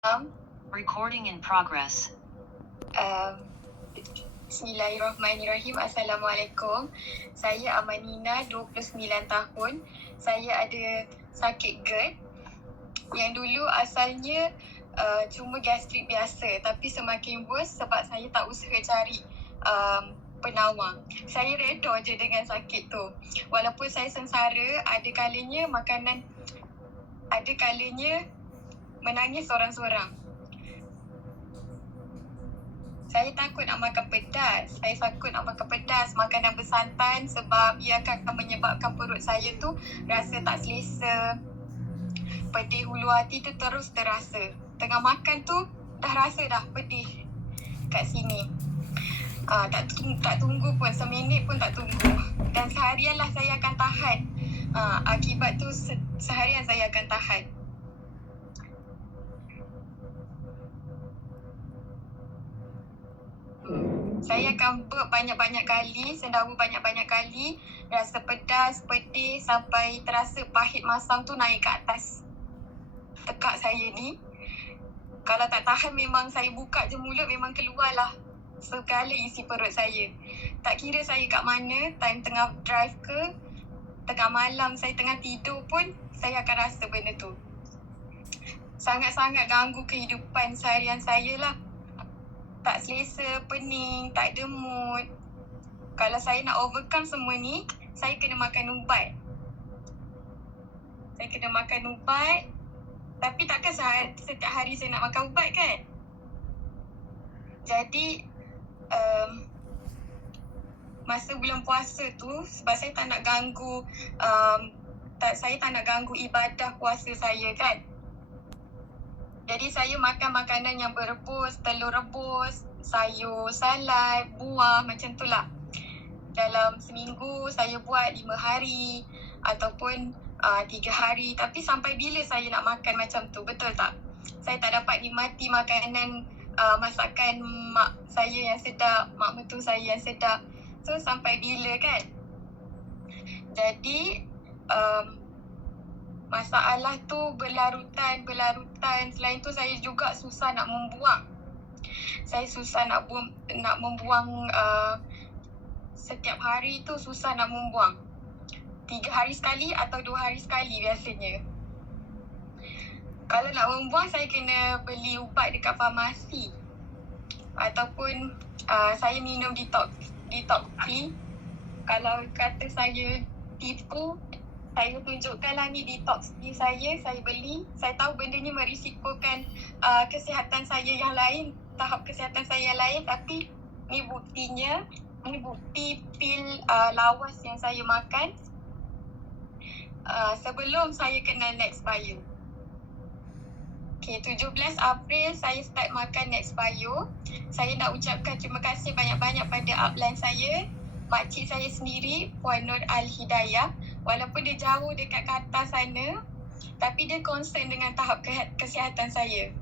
Um, Recording in progress. um, Bismillahirrahmanirrahim. Assalamualaikum. Saya Amanina, 29 tahun. Saya ada sakit GERD yang dulu asalnya uh, cuma gastrik biasa tapi semakin worse sebab saya tak usaha cari um, penawar. Saya reda je dengan sakit tu. Walaupun saya sengsara, ada kalanya makanan ada kalanya menangis seorang-seorang. Saya takut nak makan pedas. Saya takut nak makan pedas, makanan bersantan sebab ia akan menyebabkan perut saya tu rasa tak selesa. Pedih hulu hati tu terus terasa. Tengah makan tu dah rasa dah pedih kat sini. Uh, tak, tunggu, tak tunggu pun, seminit pun tak tunggu. Dan seharian lah saya akan tahan. Uh, akibat tu se- seharian saya akan tahan. Saya akan banyak-banyak kali, sendawa banyak-banyak kali, rasa pedas, pedih sampai terasa pahit masam tu naik ke atas tekak saya ni. Kalau tak tahan memang saya buka je mulut memang keluar lah segala isi perut saya. Tak kira saya kat mana, time tengah drive ke, tengah malam saya tengah tidur pun, saya akan rasa benda tu. Sangat-sangat ganggu kehidupan seharian saya lah tak selesa, pening, tak ada mood. Kalau saya nak overcome semua ni, saya kena makan ubat. Saya kena makan ubat. Tapi takkan setiap hari saya nak makan ubat kan? Jadi, um, masa bulan puasa tu, sebab saya tak nak ganggu, um, tak, saya tak nak ganggu ibadah puasa saya kan? Jadi saya makan makanan yang berebus, telur rebus, sayur, salad, buah macam tu lah. Dalam seminggu saya buat lima hari ataupun uh, tiga hari. Tapi sampai bila saya nak makan macam tu, betul tak? Saya tak dapat nikmati makanan uh, masakan mak saya yang sedap, mak mentua saya yang sedap. So sampai bila kan? Jadi um, masalah tu berlarutan berlarutan. Selain tu saya juga susah nak membuang. Saya susah nak bu- nak membuang uh, setiap hari tu susah nak membuang. Tiga hari sekali atau dua hari sekali biasanya. Kalau nak membuang saya kena beli ubat dekat farmasi. Ataupun uh, saya minum detox detox tea. Kalau kata saya tipu saya tunjukkanlah ni detox tea saya, saya beli. Saya tahu benda ni merisikokan uh, kesihatan saya yang lain, tahap kesihatan saya yang lain tapi ni buktinya, ni bukti pil uh, lawas yang saya makan uh, sebelum saya kena Next Bio. Okay, 17 April saya start makan Next Bio. Saya nak ucapkan terima kasih banyak-banyak pada upline saya, makcik saya sendiri, Puan Nur Al-Hidayah walaupun dia jauh dekat Qatar sana tapi dia concern dengan tahap ke- kesihatan saya.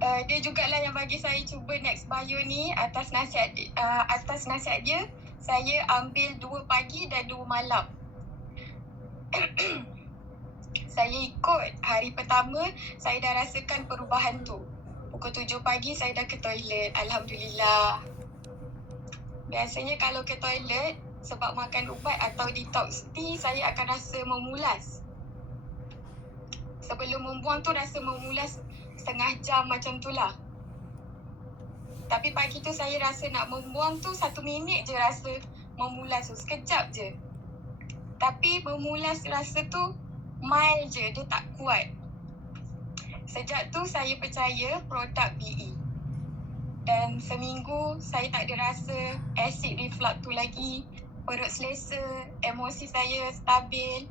Uh, dia jugalah yang bagi saya cuba next bio ni atas nasihat uh, atas nasihat dia saya ambil dua pagi dan dua malam. saya ikut hari pertama saya dah rasakan perubahan tu. Pukul tujuh pagi saya dah ke toilet. Alhamdulillah. Biasanya kalau ke toilet sebab makan ubat atau detox tea saya akan rasa memulas. Sebelum membuang tu rasa memulas setengah jam macam tu lah. Tapi pagi tu saya rasa nak membuang tu satu minit je rasa memulas tu. Sekejap je. Tapi memulas rasa tu mild je. Dia tak kuat. Sejak tu saya percaya produk BE. Dan seminggu saya tak ada rasa acid reflux tu lagi perut selesa, emosi saya stabil.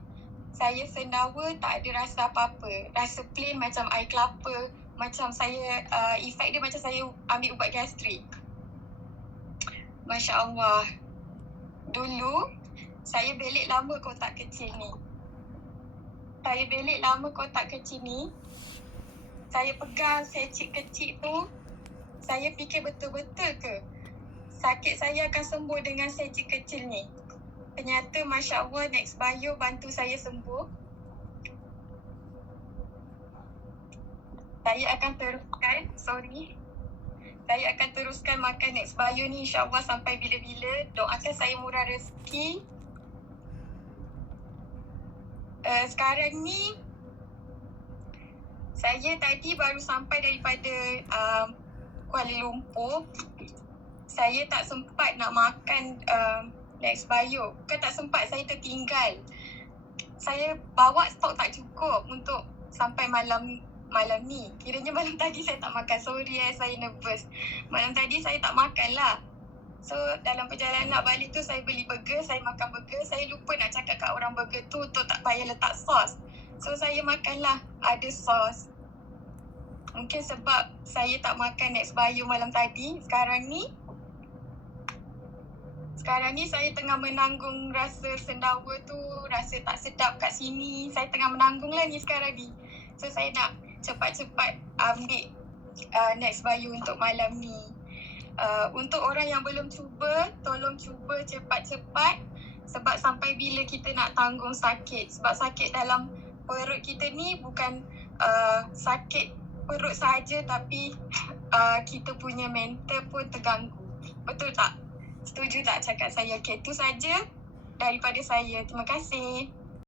Saya sendawa tak ada rasa apa-apa. Rasa plain macam air kelapa. Macam saya, uh, efek dia macam saya ambil ubat gastrik. Masya Allah. Dulu, saya belik lama kotak kecil ni. Saya belik lama kotak kecil ni. Saya pegang secik kecil tu. Saya fikir betul-betul ke sakit saya akan sembuh dengan secik kecil ni. Ternyata Masya Allah Next Bio bantu saya sembuh. saya akan teruskan, sorry. Saya akan teruskan makan next bio ni insyaAllah sampai bila-bila. Doakan saya murah rezeki. Uh, sekarang ni, saya tadi baru sampai daripada um, Kuala Lumpur. Saya tak sempat nak makan um, next bio. Bukan tak sempat, saya tertinggal. Saya bawa stok tak cukup untuk sampai malam malam ni. Kiranya malam tadi saya tak makan. Sorry eh, saya nervous. Malam tadi saya tak makan lah. So dalam perjalanan nak balik tu saya beli burger, saya makan burger. Saya lupa nak cakap kat orang burger tu untuk tak payah letak sos. So saya makanlah ada sos. Mungkin sebab saya tak makan next bio malam tadi. Sekarang ni sekarang ni saya tengah menanggung rasa sendawa tu, rasa tak sedap kat sini. Saya tengah menanggung lah ni sekarang ni. So saya nak cepat-cepat ambil uh, next bio untuk malam ni. Uh, untuk orang yang belum cuba, tolong cuba cepat-cepat sebab sampai bila kita nak tanggung sakit. Sebab sakit dalam perut kita ni bukan uh, sakit perut saja tapi uh, kita punya mental pun terganggu. Betul tak? Setuju tak cakap saya? Okay, itu saja daripada saya. Terima kasih.